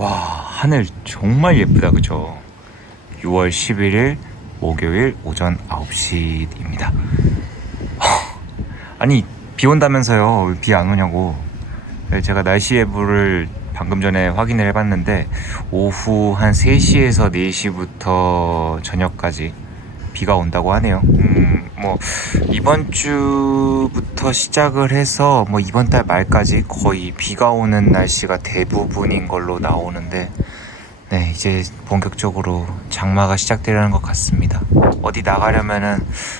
와 하늘 정말 예쁘다 그죠? 6월 11일 목요일 오전 9시입니다. 아니 비 온다면서요? 비 안 오냐고. 네, 제가 날씨 예보를 방금 전에 확인을 해봤는데 오후 한 3시에서 4시부터 저녁까지 비가 온다고 하네요. 음, 뭐 이번 주부터 시작을 해서 뭐 이번 달 말까지 거의 비가 오는 날씨가 대부분인 걸로 나오는데 네, 이제 본격적으로 장마가 시작되려는 것 같습니다. 어디 나가려면은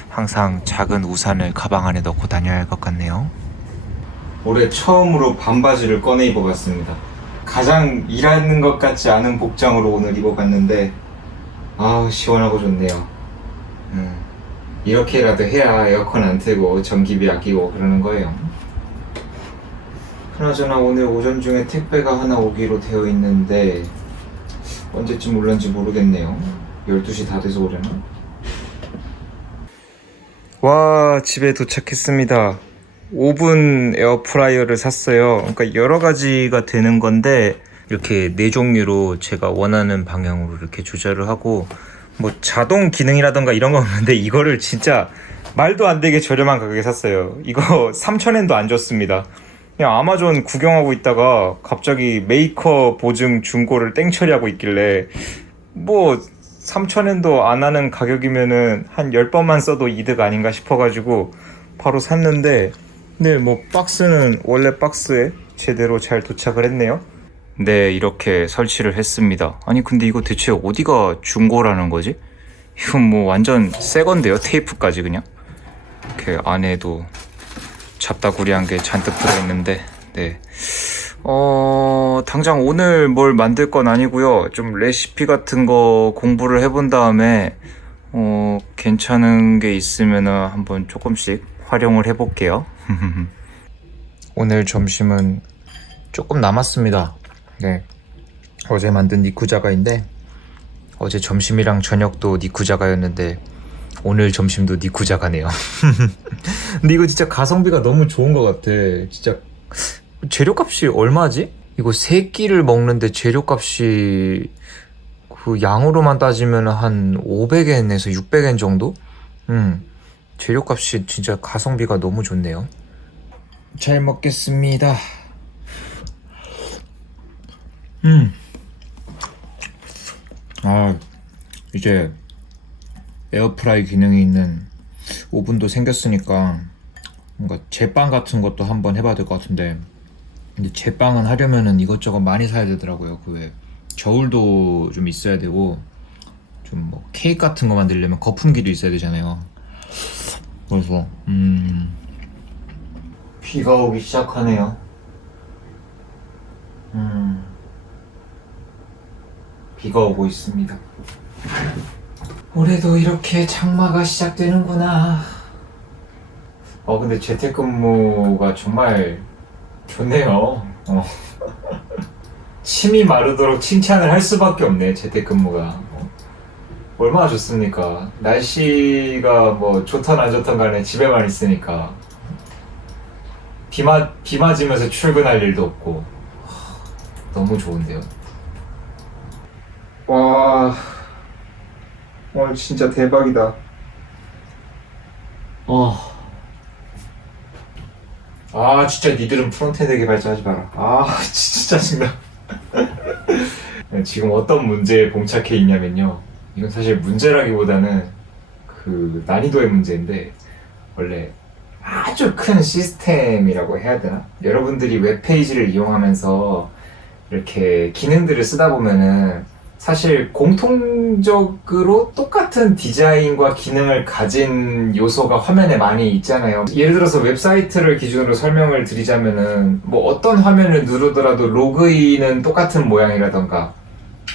항상 작은 우산을 가방 안에 넣고 다녀야 할 것 같네요. 올해 처음으로 반바지를 꺼내 입어봤습니다. 가장 일하는 것 같지 않은 복장으로 오늘 입어봤는데 아 시원하고 좋네요. 음, 이렇게라도 해야 에어컨 안 틀고 전기비 아끼고 그러는 거예요. 그나저나 오늘 오전 중에 택배가 하나 오기로 되어 있는데 언제쯤 올란지 모르겠네요. 12시 다 돼서 오려나? 와 집에 도착했습니다. 오븐 에어프라이어를 샀어요. 그러니까 여러 가지가 되는 건데 이렇게 네 종류로 제가 원하는 방향으로 이렇게 조절을 하고 뭐 자동 기능이라던가 이런 거 없는데 이거를 진짜 말도 안 되게 저렴한 가격에 샀어요. 이거 3,000엔도 안 줬습니다. 그냥 아마존 구경하고 있다가 갑자기 메이커 보증 중고를 땡 처리하고 있길래 뭐 3,000엔도 안 하는 가격이면은 한 10번만 써도 이득 아닌가 싶어가지고 바로 샀는데 네, 뭐 박스는 원래 박스에 제대로 잘 도착을 했네요. 네, 이렇게 설치를 했습니다. 아니 근데 이거 대체 어디가 중고라는 거지? 이건 뭐 완전 새 건데요. 테이프까지 그냥. 이렇게 안에도 잡다구리한 게 잔뜩 들어있는데 네. 어, 당장 오늘 뭘 만들 건 아니고요. 좀 레시피 같은 거 공부를 해본 다음에 어, 괜찮은 게 있으면은 한번 조금씩 활용을 해볼게요. 오늘 점심은 조금 남았습니다. 네. 어제 만든 니쿠자가인데 어제 점심이랑 저녁도 니쿠자가였는데 오늘 점심도 니쿠자가네요. 근데 이거 진짜 가성비가 너무 좋은 것 같아. 진짜 재료값이 얼마지? 이거 세 끼를 먹는데 재료값이 그 양으로만 따지면 한 500엔에서 600엔 정도? 음. 재료값이 진짜 가성비가 너무 좋네요. 잘 먹겠습니다. 음. 아, 이제 에어프라이 기능이 있는 오븐도 생겼으니까 뭔가 제빵 같은 것도 한번 해봐야 될 것 같은데 근데 제빵은 하려면은 이것저것 많이 사야 되더라고요. 그 왜 저울도 좀 있어야 되고 좀 뭐 케이크 같은 거 만들려면 거품기도 있어야 되잖아요. 그래서 음 비가 오기 시작하네요. 음 비가 오고 있습니다. 올해도 이렇게 장마가 시작되는구나. 어 근데 재택근무가 정말 좋네요. 어. 침이 마르도록 칭찬을 할 수밖에 없네 재택근무가. 어. 얼마나 좋습니까? 날씨가 뭐 좋던 안 좋던 간에 집에만 있으니까 비, 맞, 비 맞으면서 출근할 일도 없고 하, 너무 좋은데요. 와 오늘 진짜 대박이다. 어. 아 진짜 니들은 프론트엔드 개발자하지 마라. 아 진짜 짜증나. 네, 지금 어떤 문제에 봉착해 있냐면요. 이건 사실 문제라기보다는 그 난이도의 문제인데 원래 아주 큰 시스템이라고 해야 되나? 여러분들이 웹페이지를 이용하면서 이렇게 기능들을 쓰다 보면은 사실 공통적으로 똑같은 디자인과 기능을 가진 요소가 화면에 많이 있잖아요. 예를 들어서 웹사이트를 기준으로 설명을 드리자면은 뭐 어떤 화면을 누르더라도 로그인은 똑같은 모양이라던가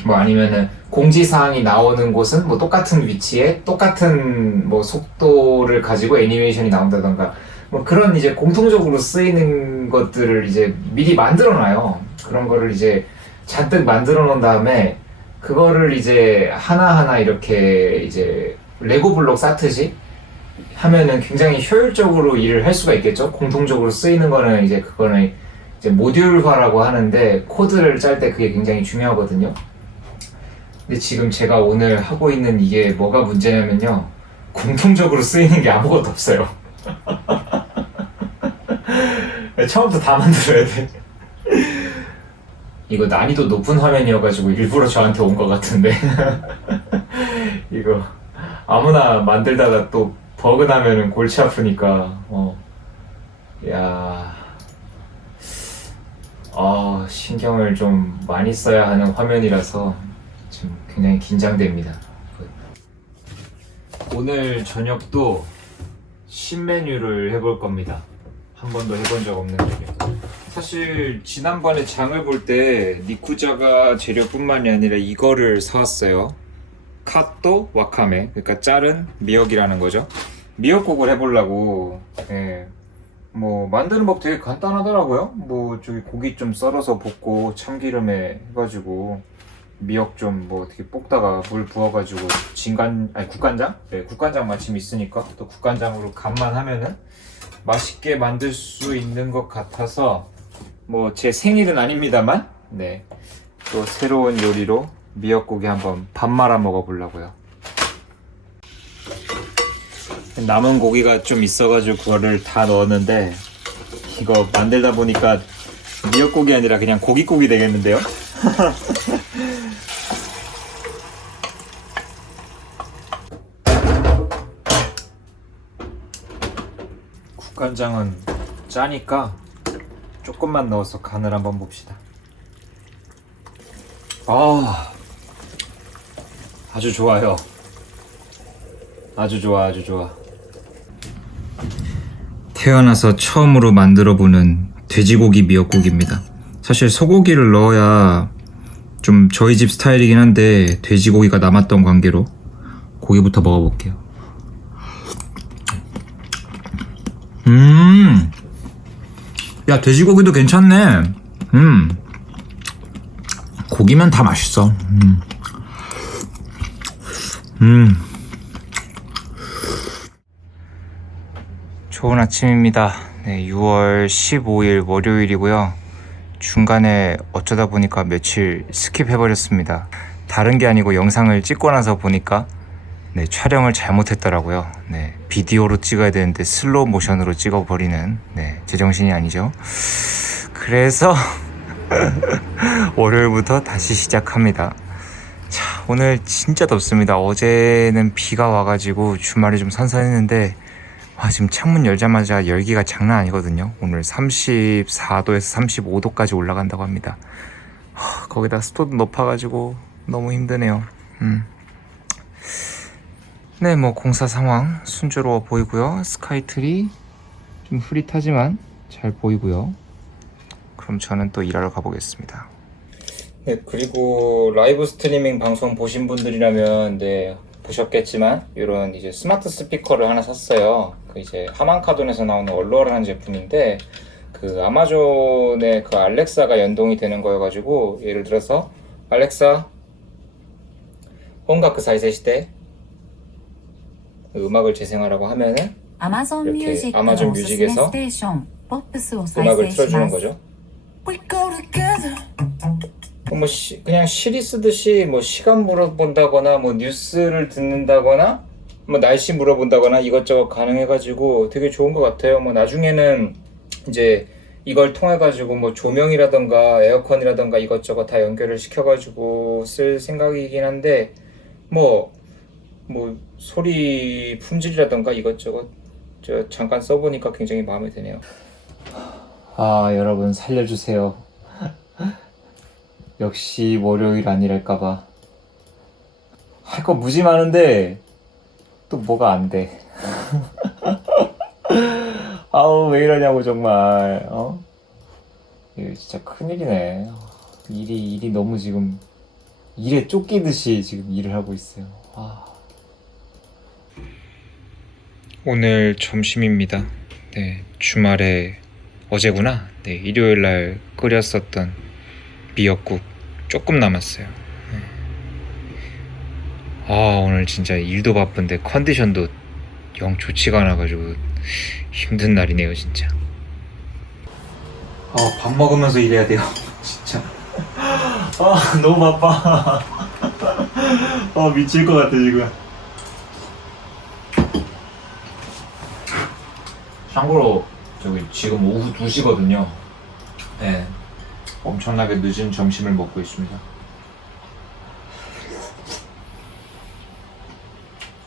뭐 아니면은 공지사항이 나오는 곳은 뭐 똑같은 위치에 똑같은 뭐 속도를 가지고 애니메이션이 나온다던가 뭐 그런 이제 공통적으로 쓰이는 것들을 이제 미리 만들어 놔요. 그런 거를 이제 잔뜩 만들어 놓은 다음에 그거를 이제 하나하나 이렇게 이제 레고 블록 쌓듯이 하면은 굉장히 효율적으로 일을 할 수가 있겠죠. 공통적으로 쓰이는 거는 이제 그거는 이제 모듈화라고 하는데 코드를 짤 때 그게 굉장히 중요하거든요. 근데 지금 제가 오늘 하고 있는 이게 뭐가 문제냐면요. 공통적으로 쓰이는 게 아무것도 없어요. 처음부터 다 만들어야 돼. 이거 난이도 높은 화면이어가지고 일부러 저한테 온 것 같은데. 이거 아무나 만들다가 또 버그 나면은 골치 아프니까, 어. 야. 아, 신경을 좀 많이 써야 하는 화면이라서 지금 굉장히 긴장됩니다. 오늘 저녁도 신메뉴를 해볼 겁니다. 한 번도 해본 적 없는 메뉴. 사실 지난번에 장을 볼 때 니쿠자가 재료뿐만이 아니라 이거를 사왔어요. 카또 와카메, 그러니까 자른 미역이라는 거죠. 미역국을 해보려고. 예. 뭐 만드는 법 되게 간단하더라고요. 뭐 저기 고기 좀 썰어서 볶고 참기름에 해가지고 미역 좀 뭐 어떻게 볶다가 물 부어가지고 진간 아니 국간장? 네 국간장 마침 있으니까 또 국간장으로 간만 하면은 맛있게 만들 수 있는 것 같아서 뭐 제 생일은 아닙니다만 네 또 새로운 요리로 미역국에 한번 밥 말아 먹어보려고요. 남은 고기가 좀 있어가지고 그거를 다 넣었는데 이거 만들다 보니까 미역국이 아니라 그냥 고기국이 되겠는데요? 국간장은 짜니까 조금만 넣어서 간을 한번 봅시다. 아, 아주 좋아요. 아주 좋아, 아주 좋아. 태어나서 처음으로 만들어 보는 돼지고기 미역국입니다. 사실 소고기를 넣어야 좀 저희 집 스타일이긴 한데 돼지고기가 남았던 관계로 고기부터 먹어볼게요. 음, 야 돼지고기도 괜찮네. 음, 고기면 다 맛있어. 음, 음. 좋은 아침입니다. 네, 6월 15일 월요일이고요. 중간에 어쩌다 보니까 며칠 스킵해버렸습니다. 다른 게 아니고 영상을 찍고 나서 보니까 네, 촬영을 잘못했더라고요. 네, 비디오로 찍어야 되는데 슬로우 모션으로 찍어버리는 네, 제정신이 아니죠. 그래서 월요일부터 다시 시작합니다. 자, 오늘 진짜 덥습니다. 어제는 비가 와가지고 주말에 좀 선선했는데 와, 지금 창문 열자마자 열기가 장난 아니거든요. 오늘 34도에서 35도까지 올라간다고 합니다. 하, 거기다 습도도 높아가지고 너무 힘드네요. 음. 네, 뭐 공사 상황 순조로워 보이고요. 스카이트리 좀 흐릿하지만 잘 보이고요. 그럼 저는 또 일하러 가보겠습니다. 네, 그리고 라이브 스트리밍 방송 보신 분들이라면 네, 보셨겠지만 이런 이제 스마트 스피커를 하나 샀어요. 그 이제 하만카돈에서 나오는 얼로라는 제품인데 그 아마존의 그 알렉사가 연동이 되는 거여가지고 예를 들어서 알렉사 그 사이세 시대 음악을 재생하라고 하면은 아마존 뮤직 아마존 뮤직에서 음악을 틀어주는 거죠. 어, 뭐 시, 그냥 시리 쓰듯이 뭐 시간 물어본다거나 뭐 뉴스를 듣는다거나 뭐 날씨 물어본다거나 이것저것 가능해가지고 되게 좋은 것 같아요. 뭐 나중에는 이제 이걸 통해가지고 뭐 조명이라던가 에어컨이라던가 이것저것 다 연결을 시켜가지고 쓸 생각이긴 한데 뭐 뭐 소리 품질이라던가 이것저것 저 잠깐 써보니까 굉장히 마음에 드네요. 아 여러분 살려주세요. 역시 월요일 아니랄까봐 할 거 무지 많은데 또 뭐가 안 돼. 아우 왜 이러냐고 정말 어? 이거 진짜 큰일이네. 일이 일이 너무 지금 일에 쫓기듯이 지금 일을 하고 있어요. 아. 오늘 점심입니다. 네 주말에 어제구나. 네 일요일 날 끓였었던 미역국 조금 남았어요. 네. 아 오늘 진짜 일도 바쁜데 컨디션도 영 좋지가 않아 가지고 힘든 날이네요 진짜. 아, 밥 먹으면서 일해야 돼요. 진짜. 아, 너무 바빠. 아, 미칠 것 같아, 지금. 참고로, 저기, 지금 오후 2시거든요. 네. 엄청나게 늦은 점심을 먹고 있습니다.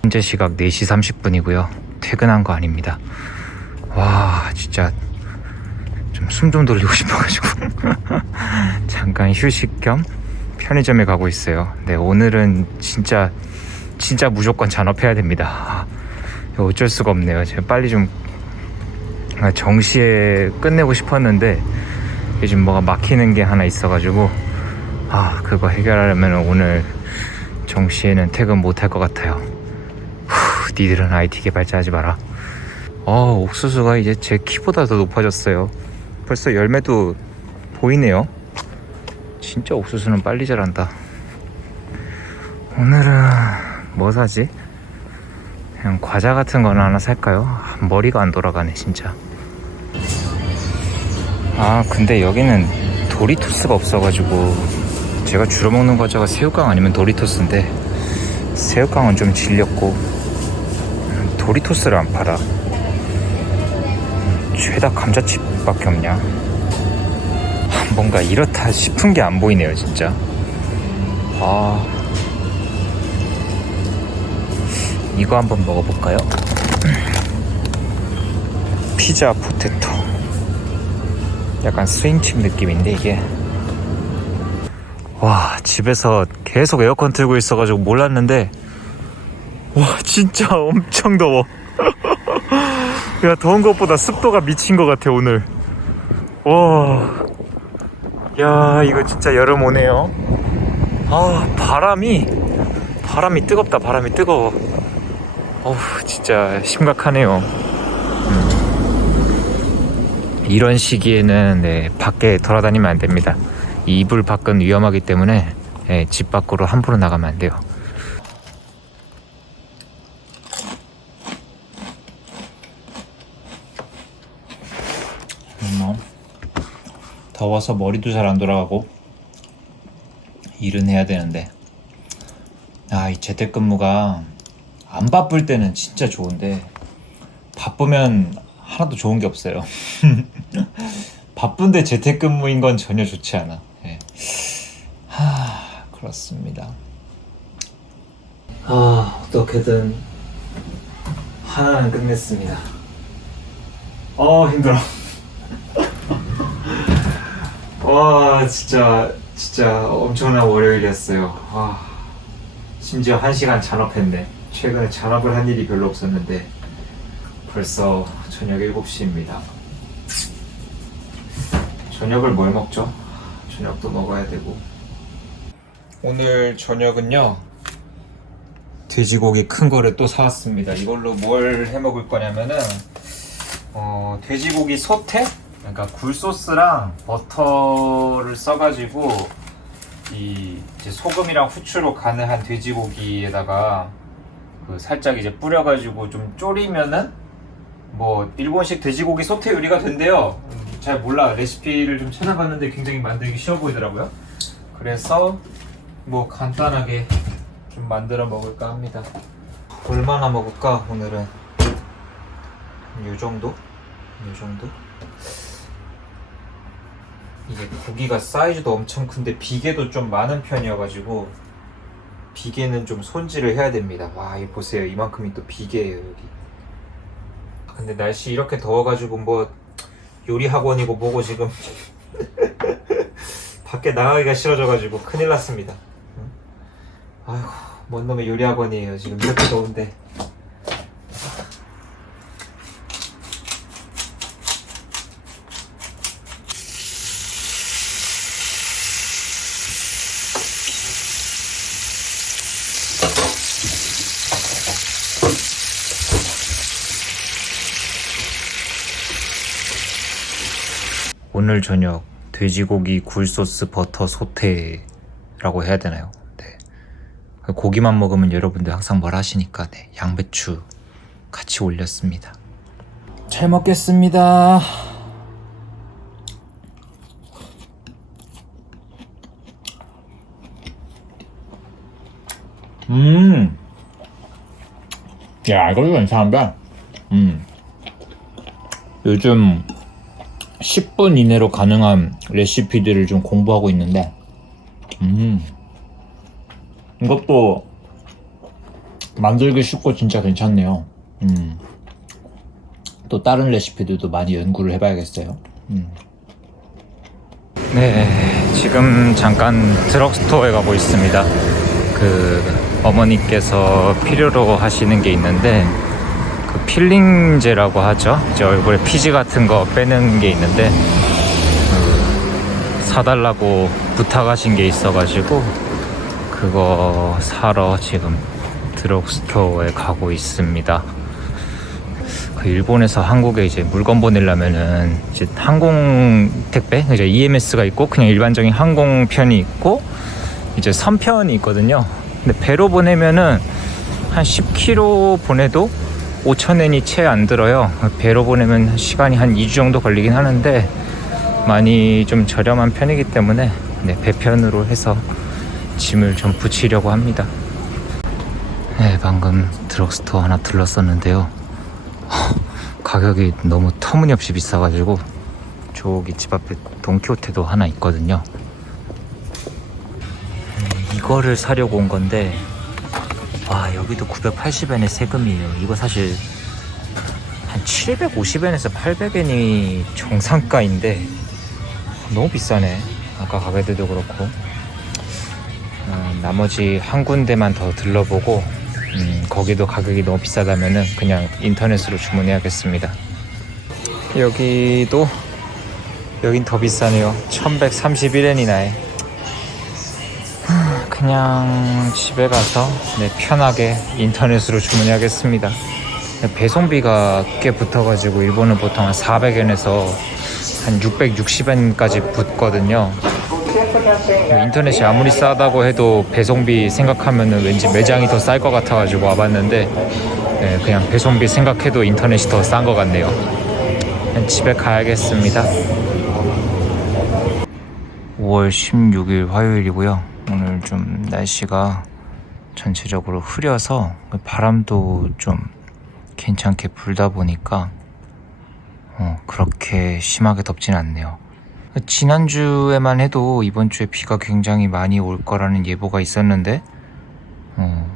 현재 시각 4시 30분이고요. 퇴근한 거 아닙니다. 와, 진짜 좀 숨 좀 돌리고 싶어가지고 잠깐 휴식 겸 편의점에 가고 있어요. 네, 오늘은 진짜 진짜 무조건 잔업해야 됩니다. 이거 어쩔 수가 없네요. 제가 빨리 좀 아, 정시에 끝내고 싶었는데 요즘 뭐가 막히는 게 하나 있어가지고 아 그거 해결하려면 오늘 정시에는 퇴근 못 할 것 같아요. 후, 니들은 IT 개발자 하지 마라. 어, 옥수수가 이제 제 키보다 더 높아졌어요. 벌써 열매도 보이네요. 진짜 옥수수는 빨리 자란다. 오늘은 뭐 사지? 그냥 과자 같은 거나 하나 살까요? 머리가 안 돌아가네, 진짜. 아, 근데 여기는 도리토스가 없어가지고 제가 주로 먹는 과자가 새우깡 아니면 도리토스인데 새우깡은 좀 질렸고 도리토스를 안 팔아. 죄다 감자칩밖에 없냐? 아, 뭔가 이렇다 싶은 게 안 보이네요, 진짜. 아. 이거 한번 먹어볼까요? 피자 포테토. 약간 스윙칩 느낌인데, 이게. 와, 집에서 계속 에어컨 틀고 있어가지고 몰랐는데, 와, 진짜 엄청 더워. 야 더운 것보다 습도가 미친 것 같아 오늘 와. 야 이거 진짜 여름 오네요 아 바람이 바람이 뜨겁다 바람이 뜨거워 어우 진짜 심각하네요 음. 이런 시기에는 네, 밖에 돌아다니면 안 됩니다. 이불 밖은 위험하기 때문에 네, 집 밖으로 함부로 나가면 안 돼요. 뭐 더워서 머리도 잘 안 돌아가고 일은 해야 되는데. 아 이 재택근무가 안 바쁠 때는 진짜 좋은데 바쁘면 하나도 좋은 게 없어요. 바쁜데 재택근무인 건 전혀 좋지 않아. 예. 하 그렇습니다. 아 어떻게든 하나는 끝냈습니다. 어 힘들어. 와 진짜 진짜 엄청난 월요일이었어요. 와 심지어 한 시간 잔업했네. 최근에 잔업을 한 일이 별로 없었는데 벌써 저녁 7시입니다. 저녁을 뭘 먹죠? 저녁도 먹어야 되고 오늘 저녁은요 돼지고기 큰 거를 또 사왔습니다. 이걸로 뭘 해 먹을 거냐면은 어, 돼지고기 소태? 그러니까 굴소스랑 버터를 써가지고 이 소금이랑 후추로 간을 한 돼지고기에다가 그 살짝 이제 뿌려가지고 좀 졸이면은 뭐 일본식 돼지고기 소태 요리가 된대요. 음, 잘 몰라 레시피를 좀 찾아봤는데 굉장히 만들기 쉬워 보이더라고요. 그래서 뭐 간단하게 좀 만들어 먹을까 합니다. 얼마나 먹을까 오늘은 이 정도? 이 정도? 이게 고기가 사이즈도 엄청 큰데 비계도 좀 많은 편이어가지고 비계는 좀 손질을 해야 됩니다. 와, 이 보세요. 이만큼이 또 비계예요, 여기. 아, 근데 날씨 이렇게 더워가지고 뭐 요리 학원이고 뭐고 지금 밖에 나가기가 싫어져가지고 큰일 났습니다. 응? 아휴, 뭔 놈의 요리 학원이에요. 지금 이렇게 더운데. 오늘 저녁 돼지고기 굴소스 버터 소테라고 해야 되나요? 네. 고기만 먹으면 여러분들 항상 뭘 하시니까 네. 양배추 같이 올렸습니다. 잘 먹겠습니다. 음. 야, 이거 괜찮은데? 음. 요즘 10분 이내로 가능한 레시피들을 좀 공부하고 있는데, 음. 이것도 만들기 쉽고 진짜 괜찮네요. 음. 또 다른 레시피들도 많이 연구를 해봐야겠어요. 음. 네, 지금 잠깐 드럭스토어에 가고 있습니다. 그 어머니께서 필요로 하시는 게 있는데 그 필링제라고 하죠. 이제 얼굴에 피지 같은 거 빼는 게 있는데 그 사달라고 부탁하신 게 있어가지고 그거 사러 지금 드럭스토어에 가고 있습니다. 그 일본에서 한국에 이제 물건 보내려면은 이제 항공 택배, 이제 EMS가 있고 그냥 일반적인 항공편이 있고 이제 선편이 있거든요. 근데 배로 보내면은 한 10km 보내도 5,000엔이 채 안 들어요. 배로 보내면 시간이 한 2주 정도 걸리긴 하는데 많이 좀 저렴한 편이기 때문에 네, 배편으로 해서 짐을 좀 붙이려고 합니다. 네, 방금 드럭스토어 하나 들렀었는데요. 가격이 너무 터무니없이 비싸가지고 저기 집 앞에 돈키호테도 하나 있거든요. 음, 이거를 사려고 온 건데 와 여기도 980엔의 세금이에요. 이거 사실 한 750엔에서 800엔이 정상가인데 너무 비싸네. 아까 가게들도 그렇고 어, 나머지 한 군데만 더 들러보고 음, 거기도 가격이 너무 비싸다면은 그냥 인터넷으로 주문해야겠습니다. 여기도 여긴 더 비싸네요. 1131엔이나에. 그냥 집에 가서 네, 편하게 인터넷으로 주문해야겠습니다. 배송비가 꽤 붙어가지고 일본은 보통 한 400엔에서 한 660엔까지 붙거든요. 인터넷이 아무리 싸다고 해도 배송비 생각하면은 왠지 매장이 더 쌀 것 같아가지고 와봤는데 네, 그냥 배송비 생각해도 인터넷이 더 싼 것 같네요. 집에 가야겠습니다. 5월 16일 화요일이고요. 오늘 좀 날씨가 전체적으로 흐려서 바람도 좀 괜찮게 불다 보니까 어, 그렇게 심하게 덥진 않네요. 지난주에만 해도 이번 주에 비가 굉장히 많이 올 거라는 예보가 있었는데 어,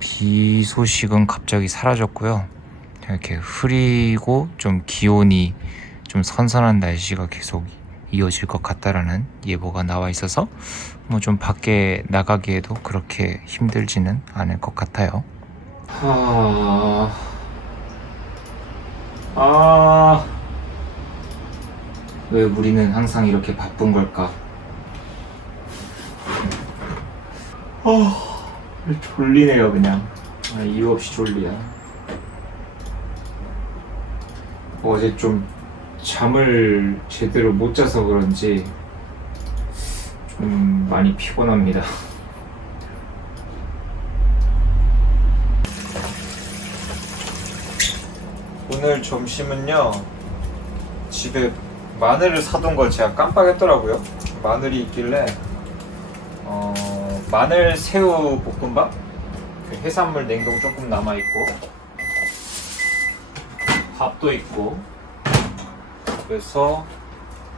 비 소식은 갑자기 사라졌고요. 이렇게 흐리고 좀 기온이 좀 선선한 날씨가 계속 이어질 것 같다라는 예보가 나와 있어서 뭐 좀 밖에 나가기에도 그렇게 힘들지는 않을 것 같아요. 아, 아. 왜 우리는 항상 이렇게 바쁜 걸까? 어, 졸리네요 그냥 아, 이유 없이 졸리야 어제 좀 잠을 제대로 못 자서 그런지 좀 많이 피곤합니다 오늘 점심은요 집에 마늘을 사둔 걸 제가 깜빡했더라고요. 마늘이 있길래 어, 마늘 새우 볶음밥 그 해산물 냉동 조금 남아 있고 밥도 있고 그래서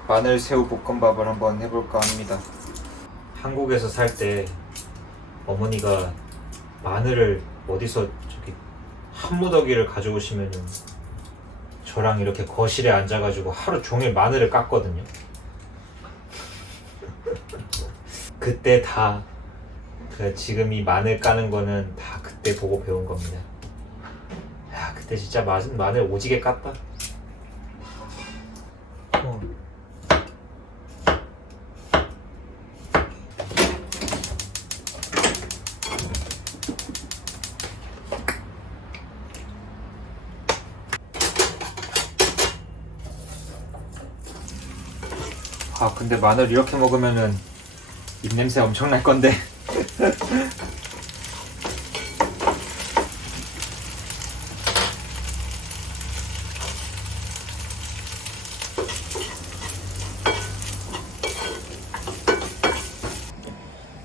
마늘 새우 볶음밥을 한번 해볼까 합니다. 한국에서 살 때 어머니가 마늘을 어디서 저기 한 무더기를 가져오시면은 저랑 이렇게 거실에 앉아가지고 하루 종일 마늘을 깠거든요. 그때 다, 그 지금 이 마늘 까는 거는 다 그때 보고 배운 겁니다. 야, 그때 진짜 마, 마늘 오지게 깠다. 근데 마늘 이렇게 먹으면은 입냄새 엄청 날 건데.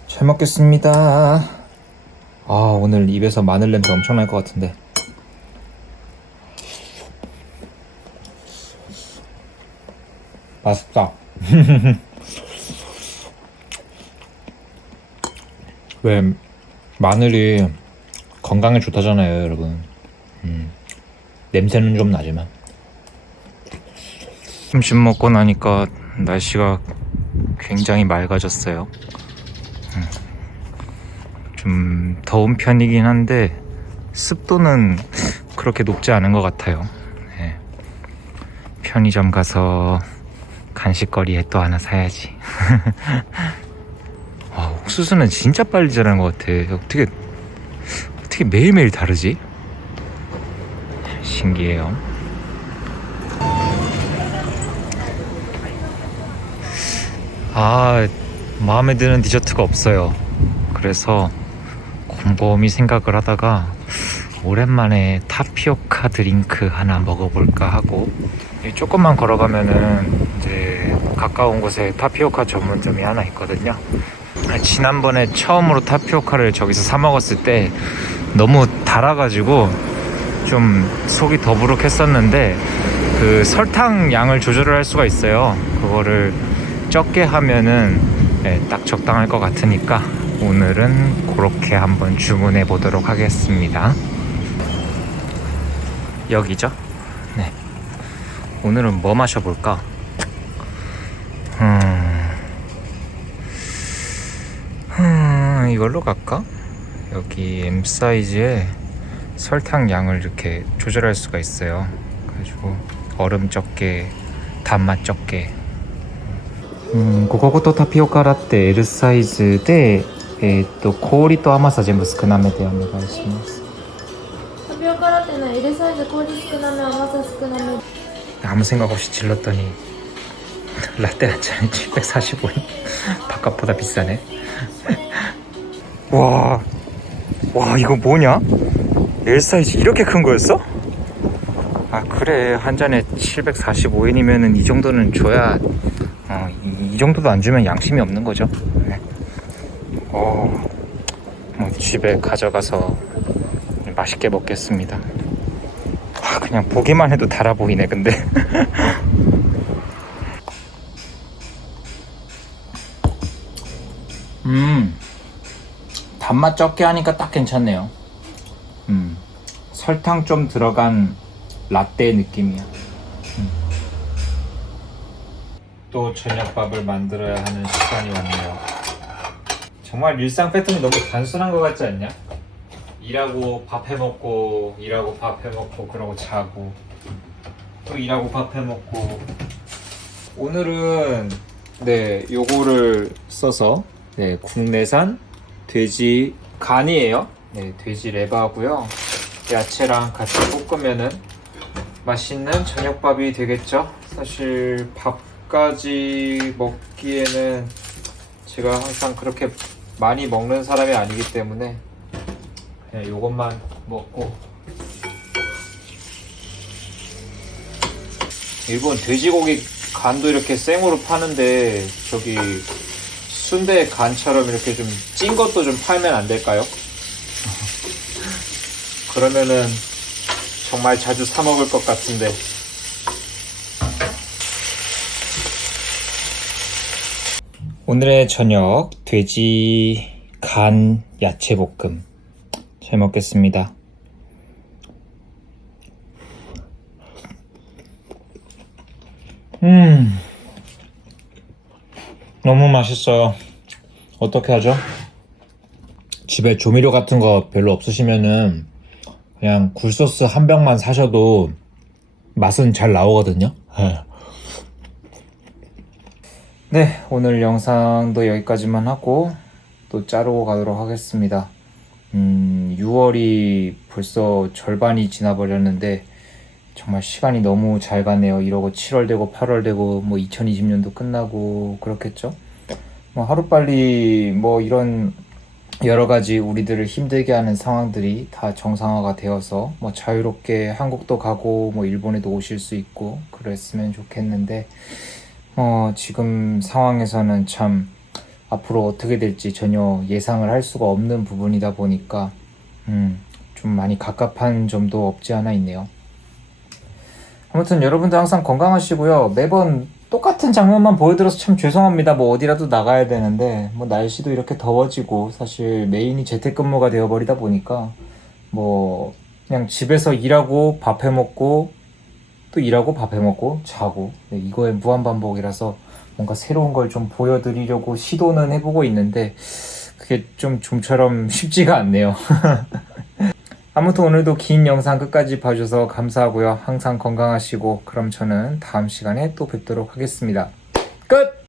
잘 먹겠습니다. 아 오늘 입에서 마늘 냄새 엄청 날 것 같은데. 맛있다. 왜 마늘이 건강에 좋다잖아요, 여러분. 음, 냄새는 좀 나지만. 점심 먹고 나니까 날씨가 굉장히 맑아졌어요 음, 좀 더운 편이긴 한데 습도는 그렇게 높지 않은 것 같아요 네. 편의점 가서 간식거리에 또 하나 사야지. 와 옥수수는 진짜 빨리 자라는 것 같아. 어떻게 어떻게 매일매일 다르지? 신기해요. 아 마음에 드는 디저트가 없어요. 그래서 곰곰이 생각을 하다가 오랜만에 타피오카 드링크 하나 먹어볼까 하고 이 조금만 걸어가면은 이제 가까운 곳에 타피오카 전문점이 하나 있거든요 지난번에 처음으로 타피오카를 저기서 사 먹었을 때 너무 달아가지고 좀 속이 더부룩했었는데 그 설탕 양을 조절을 할 수가 있어요 그거를 적게 하면은 네, 딱 적당할 것 같으니까 오늘은 그렇게 한번 주문해 보도록 하겠습니다. 여기죠? 네. 오늘은 뭐 마셔볼까? 음, 음, 이걸로 갈까? 여기 M 사이즈에 설탕 양을 이렇게 조절할 수가 있어요. 그래가지고 얼음 적게, 단맛 적게 うん、こことタピオカラテ L サイズで、えーっと氷と甘さ全部少なめでお願いしますタピオカラテの L サイズ氷少なめ甘さ少なめ 아무 생각 없이 질렀더니 라떼 한 잔에 745원 바깥보다 비싸네 와, 와 이거 뭐냐? L 사이즈 이렇게 큰 거였어? 아 그래 한 잔에 745엔이면은 이 정도는 줘야 어, 이, 이 정도도 안 주면 양심이 없는 거죠 네. 어, 뭐 집에 가져가서 맛있게 먹겠습니다 와, 그냥 보기만 해도 달아 보이네 근데 음, 단맛 적게 하니까 딱 괜찮네요. 음, 설탕 좀 들어간 라떼 느낌이야. 음. 또 저녁밥을 만들어야 하는 시간이 왔네요. 정말 일상 패턴이 너무 단순한 것 같지 않냐? 일하고 밥 해 먹고 일하고 밥 해 먹고 그러고 자고 또 일하고 밥 해 먹고 오늘은 네 요거를 써서 네 국내산 돼지 간이에요. 네 돼지 레바고요. 야채랑 같이 볶으면은 맛있는 저녁밥이 되겠죠. 사실 밥까지 먹기에는 제가 항상 그렇게 많이 먹는 사람이 아니기 때문에 그냥 요것만 먹고. 일본 돼지고기 간도 이렇게 생으로 파는데 저기 순대 간처럼 이렇게 좀 찐 것도 좀 팔면 안 될까요? 그러면은 정말 자주 사 먹을 것 같은데. 오늘의 저녁 돼지 간 야채 볶음 잘 먹겠습니다. 음, 너무 맛있어요. 어떻게 하죠? 집에 조미료 같은 거 별로 없으시면은 그냥 굴소스 한 병만 사셔도 맛은 잘 나오거든요. 네, 오늘 영상도 여기까지만 하고 또 자르고 가도록 하겠습니다. 음, 6월이 벌써 절반이 지나버렸는데 정말 시간이 너무 잘 가네요. 이러고 7월 되고 8월 되고 뭐 2020년도 끝나고 그렇겠죠. 뭐 하루빨리 뭐 이런 여러 가지 우리들을 힘들게 하는 상황들이 다 정상화가 되어서 뭐 자유롭게 한국도 가고 뭐 일본에도 오실 수 있고 그랬으면 좋겠는데 어 지금 상황에서는 참 앞으로 어떻게 될지 전혀 예상을 할 수가 없는 부분이다 보니까 음, 좀 많이 갑갑한 점도 없지 않아 있네요. 아무튼 여러분들 항상 건강하시고요. 매번 똑같은 장면만 보여드려서 참 죄송합니다. 뭐 어디라도 나가야 되는데 뭐 날씨도 이렇게 더워지고 사실 메인이 재택근무가 되어버리다 보니까 뭐 그냥 집에서 일하고 밥 해먹고 또 일하고 밥 해먹고 자고 네, 이거의 무한 반복이라서 뭔가 새로운 걸 좀 보여드리려고 시도는 해보고 있는데 그게 좀 좀처럼 쉽지가 않네요. 아무튼 오늘도 긴 영상 끝까지 봐주셔서 감사하고요. 항상 건강하시고 그럼 저는 다음 시간에 또 뵙도록 하겠습니다. 끝!